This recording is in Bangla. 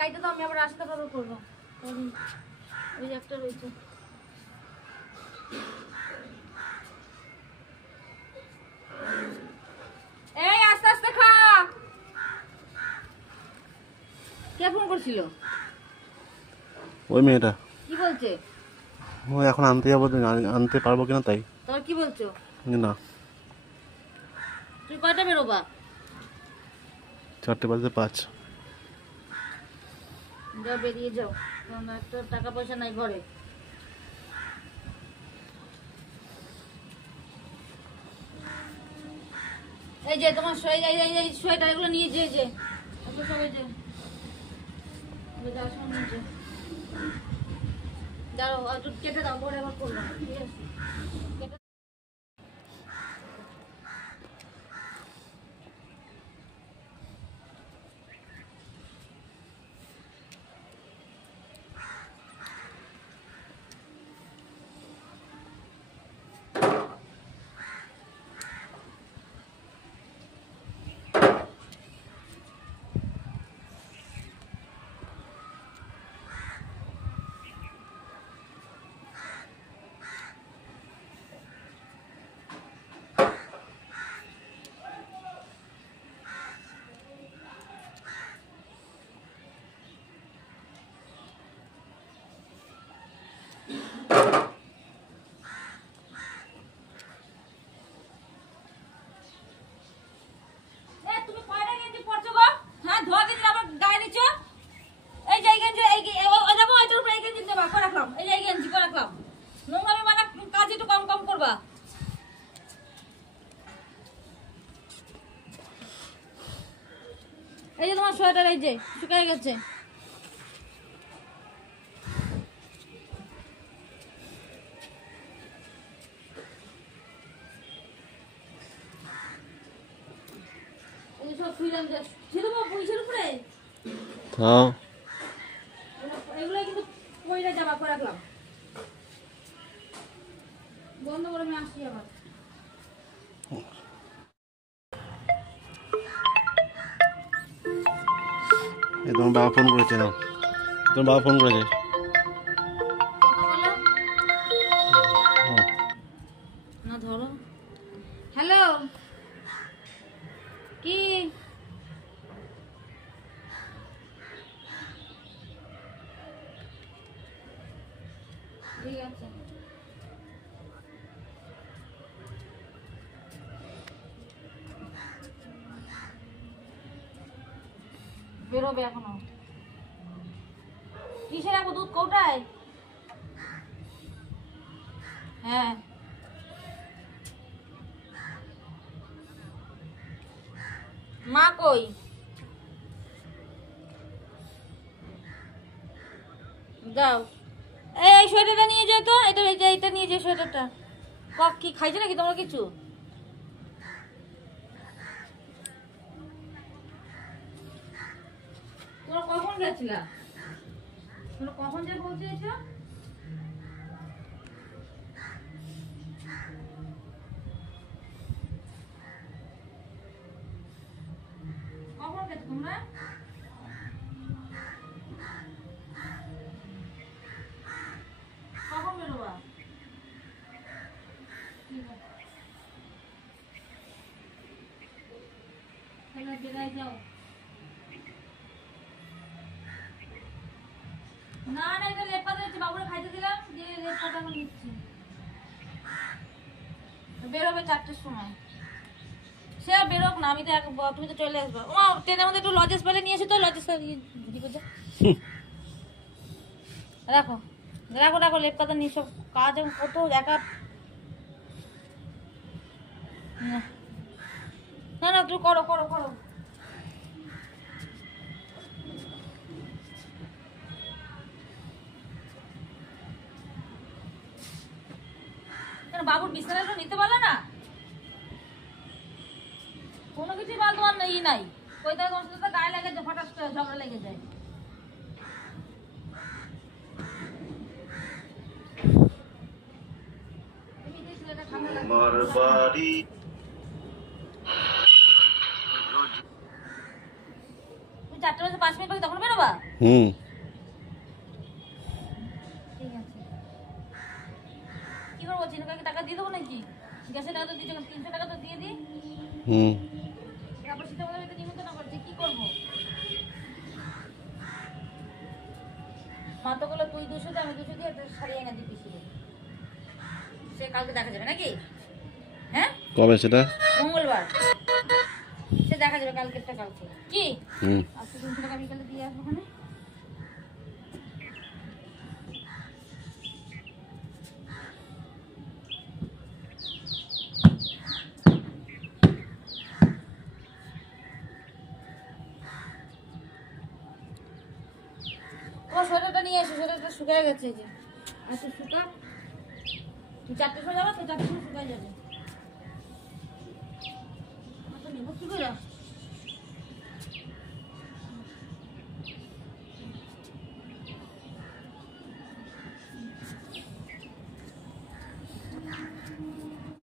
কাইতে তো আমি আবার রাস্তা পার করবো। ওই যে একটা রয়েছে। এই আস্তে আস্তে খা। কে ফোন করছিল? ওই মেয়েটা। কি বলছে? ও এখন আনতে যাবো, আনতে পারবো কিনা তাই। তোর কি বলছো? না, তুই কয়টা বেরোবা? 4:05। যাও, বেরিয়ে যাও, কারণ একটা টাকা পয়সা নাই ঘরে। এই যে তোমার সোয়েটার এগুলো নিয়ে যে সবাই যে যাওয়ার সময় নিয়ে দাঁড়াও, একটু কেটে দাও, পরে আবার করবো, ঠিক আছে? এই যে তোমার সোয়েটার, এই যে শুকিয়ে গেছে। এগুলো কিন্তু পয়লা জামা করে রাখলাম, বন্ধ করে আমি আসছি আবার। তোমার বাবা ফোন করেছে না? তোমার বাবা ফোন করেছে। না ধরো। হ্যালো, কি? ঠিক আছে, বেরোবে এখনো। কিসে রাখবো দুধ? কৌটায়? হ্যাঁ, মা কই? দাও, এই সোয়েটারটা নিয়ে যাও তো, এটা নিয়ে যাও সোয়েটারটা। কি খাইছো নাকি তোমরা কিছু? তোমরা কখন গেছিলা? তোমরা কখন যে পৌঁছেছো? কখন গেছো তোমরা? কখন বেরোবা? তাহলে বেরাই যাও। না না, এটা লেপ পাতা হচ্ছে, বাবুরা খাইতে দিলাম, যে লেপ পাতা আমি নিচ্ছি। বেরোবে 4টের সময়। সে আর বেরোক না, আমি তো তুমি তো চলে আসবে। ও ট্রেনের মধ্যে একটু লজেস পেলে নিয়ে এসে তো, লজেস রাখো রাখো রাখো, লেপ পাতা নিয়ে সব কাজ কত একা। না না, তুমি করো করো করো। বাবুর বিছানাটা নিতে পারলে না? কোনো কিছুই বাল তোমার ই নাই, কইতে তোমার সাথে গায়ে লাগে যে ফটাস করে ঝগড়া লেগে যায়। 4টা বাজে 5 মিনিট বাকি তখন বেরোবা? হুম। ঠিক আছে। কি করবো, চিনুকাকে টাকা দিয়ে দেবো নাকি? গ্যাসের টাকা তো দিয়েছো, 300 টাকা তো দিয়ে দিই। হুম। তারপর সেটা বলে তো নিমন্ত্রণ করছে, কি করবো? মা তো বললো তুই 200 দে, আমি 200 দিয়ে একটা শাড়ি এনে দিই পিসিকে। সে কালকে দেখা যাবে নাকি? হ্যাঁ, কবে সেটা? মঙ্গলবার। সে দেখা যাবে কালকেরটা কালকে। কি? হুম। আজকে 300 টাকা বিকালে দিয়ে আসবো ওখানে। তোমার সোয়েটারটা নিয়ে এসো, সোয়েটারটা শুকিয়ে গেছে এই যে। আচ্ছা শুকা, 4টের সময় যাবো তো, 4টের সময় শুকায় যাবে।